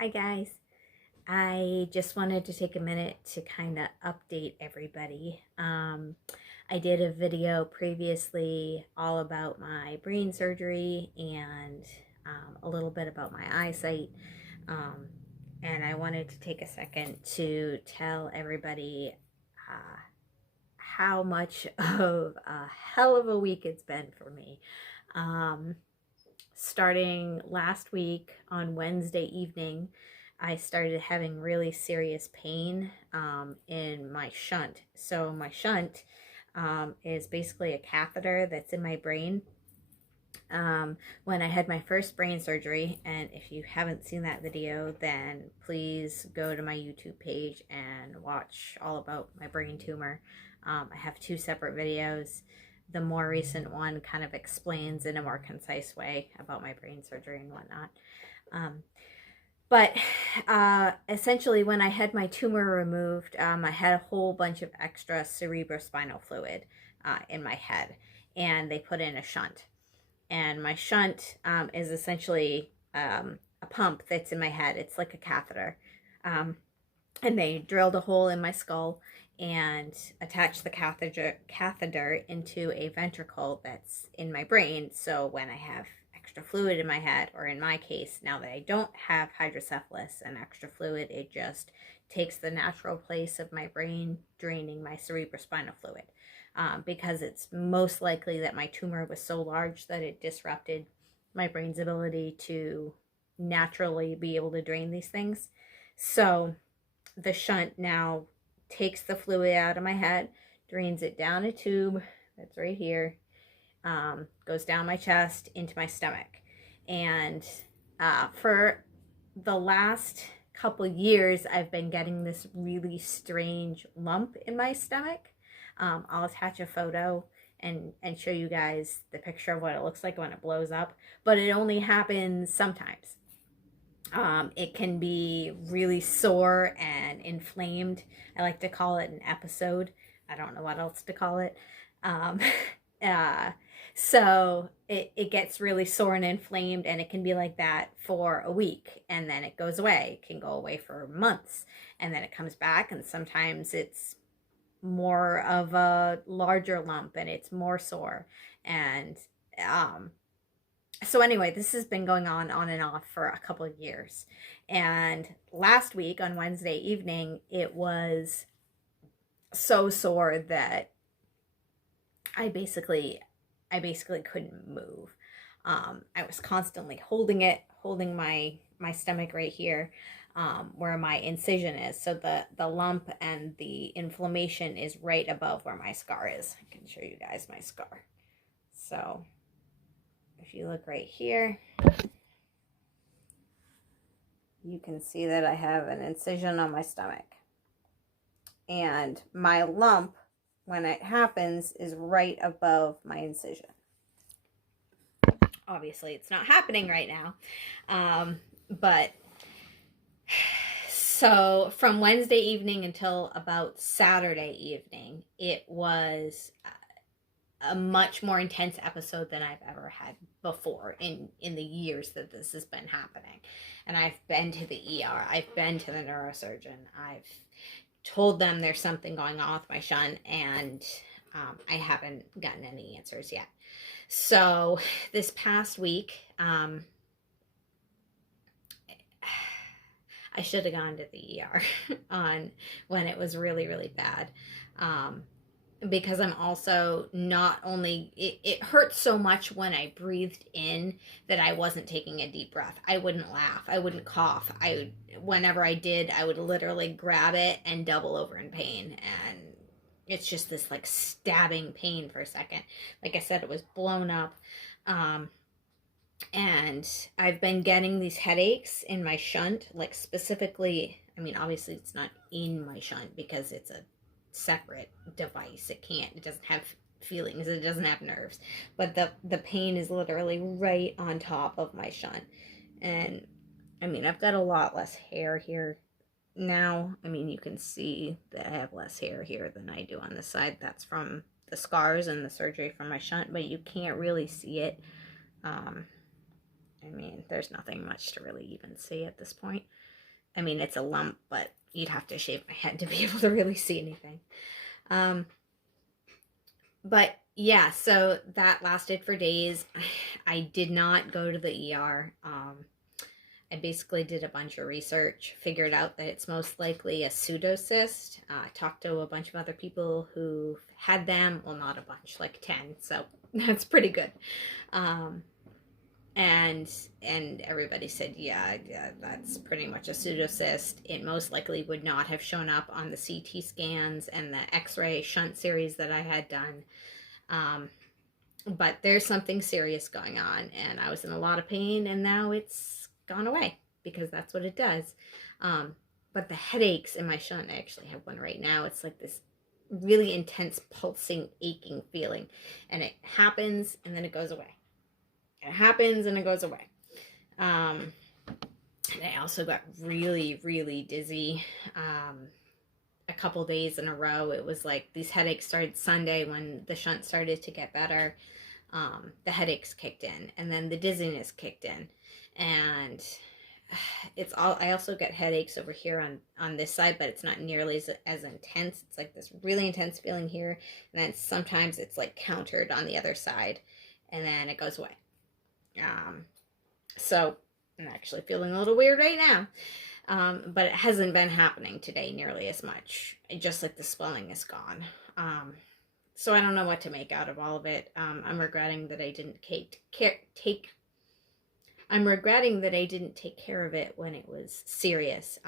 Hi guys. I just wanted to take a minute to kind of update everybody. I did a video previously all about my brain surgery and a little bit about my eyesight. Um, and I wanted to take a second to tell everybody how much of a hell of a week it's been for me. Um, Starting last week on Wednesday evening, I started having really serious pain in my shunt. So my shunt is basically a catheter that's in my brain. When I had my first brain surgery, and if you haven't seen that video, then please go to my YouTube page and watch all about my brain tumor. I have two separate videos. The more recent one kind of explains in a more concise way about my brain surgery and whatnot. But essentially, when I had my tumor removed, I had a whole bunch of extra cerebrospinal fluid in my head, and they put in a shunt. And my shunt is essentially a pump that's in my head. It's like a catheter. And they drilled a hole in my skull and attached the catheter into a ventricle that's in my brain. So when I have extra fluid in my head, or in my case, now that I don't have hydrocephalus and extra fluid, it just takes the natural place of my brain, draining my cerebrospinal fluid. Because it's most likely that my tumor was so large that it disrupted my brain's ability to naturally be able to drain these things. So the shunt now takes the fluid out of my head, drains it down a tube that's right here, goes down my chest into my stomach. And for the last couple years, I've been getting this really strange lump in my stomach. I'll attach a photo and show you guys the picture of what it looks like when it blows up, but it only happens sometimes. It can be really sore and inflamed. I like to call it an episode. I don't know what else to call it. So it gets really sore and inflamed, and it can be like that for a week, and then it goes away. It can go away for months, and then it comes back, and sometimes it's more of a larger lump and it's more sore. And so anyway, this has been going on and off for a couple of years. And last week on Wednesday evening, it was so sore that I basically couldn't move. I was constantly holding my stomach right here, where my incision is. So the lump and the inflammation is right above where my scar is. I can show you guys my scar. So if you look right here, you can see that I have an incision on my stomach. And my lump, when it happens, is right above my incision. Obviously, it's not happening right now. But so from Wednesday evening until about Saturday evening, it was a much more intense episode than I've ever had before in the years that this has been happening. And I've been to the ER. I've been to the neurosurgeon. I've told them there's something going on with my shunt, and I haven't gotten any answers yet. So this past week, I should have gone to the ER on when it was really, really bad. Because I'm also not only, it hurt so much when I breathed in that I wasn't taking a deep breath. I wouldn't laugh. I wouldn't cough. Whenever I did, I would literally grab it and double over in pain. And it's just this like stabbing pain for a second. Like I said, it was blown up. And I've been getting these headaches in my shunt, like specifically, I mean, obviously it's not in my shunt because it's a separate device. It doesn't have feelings, it doesn't have nerves, but the pain is literally right on top of my shunt. And I mean, I've got a lot less hair here now. I mean, you can see that I have less hair here than I do on this side. That's from the scars and the surgery from my shunt, but you can't really see it. I mean, there's nothing much to really even see at this point. I mean, it's a lump, but you'd have to shave my head to be able to really see anything. But yeah, so that lasted for days. I did not go to the ER. I basically did a bunch of research, figured out that it's most likely a pseudocyst. Talked to a bunch of other people who had them. Well, not a bunch, like 10. So that's pretty good. And everybody said, yeah, that's pretty much a pseudocyst. It most likely would not have shown up on the CT scans and the X-ray shunt series that I had done. But there's something serious going on, and I was in a lot of pain, and now it's gone away, because that's what it does. But the headaches in my shunt, I actually have one right now. It's like this really intense pulsing, aching feeling, and it happens and then it goes away. It happens and it goes away. And I also got really, really dizzy a couple days in a row. It was like these headaches started Sunday when the shunt started to get better. The headaches kicked in, and then the dizziness kicked in, and it's all. I also get headaches over here on this side, but it's not nearly as intense. It's like this really intense feeling here, and then sometimes it's like countered on the other side, and then it goes away. So I'm actually feeling a little weird right now. But it hasn't been happening today nearly as much. Just like the swelling is gone. So I don't know what to make out of all of it. I'm regretting that I didn't I'm regretting that I didn't take care of it when it was serious.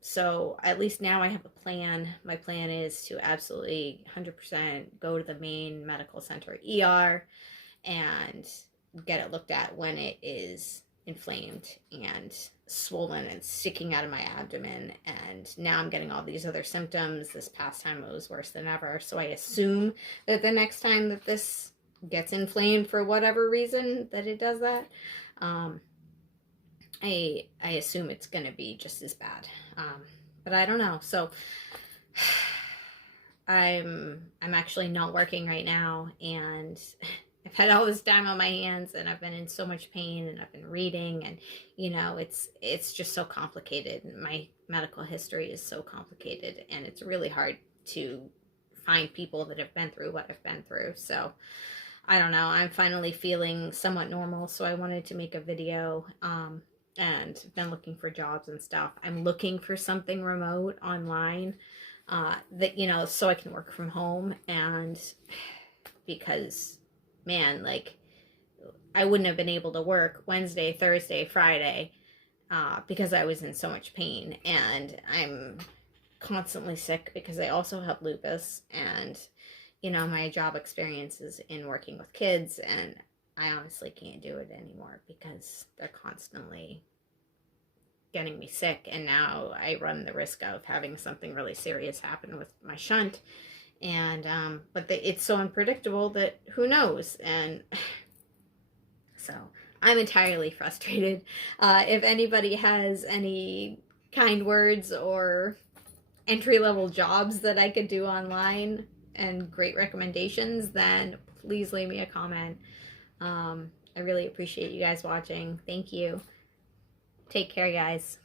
So at least now I have a plan. My plan is to absolutely 100% go to the main medical center ER and get it looked at when it is inflamed and swollen and sticking out of my abdomen. And now I'm getting all these other symptoms. This past time it was worse than ever. So I assume that the next time that this gets inflamed for whatever reason that it does that, I assume it's going to be just as bad. But I don't know. So I'm actually not working right now, and I've had all this time on my hands, and I've been in so much pain, and I've been reading, and you know, it's just so complicated. My medical history is so complicated, and it's really hard to find people that have been through what I've been through. So I don't know. I'm finally feeling somewhat normal, so I wanted to make a video. And been looking for jobs and stuff. I'm looking for something remote online that, you know, so I can work from home. And because, man, like, I wouldn't have been able to work Wednesday, Thursday, Friday because I was in so much pain. And I'm constantly sick because I also have lupus. And, you know, my job experience is in working with kids, and I honestly can't do it anymore because they're constantly getting me sick, and now I run the risk of having something really serious happen with my shunt. And but it's so unpredictable that who knows. And so I'm entirely frustrated. If anybody has any kind words or entry-level jobs that I could do online and great recommendations, then please leave me a comment. I really appreciate you guys watching. Thank you. Take care, guys.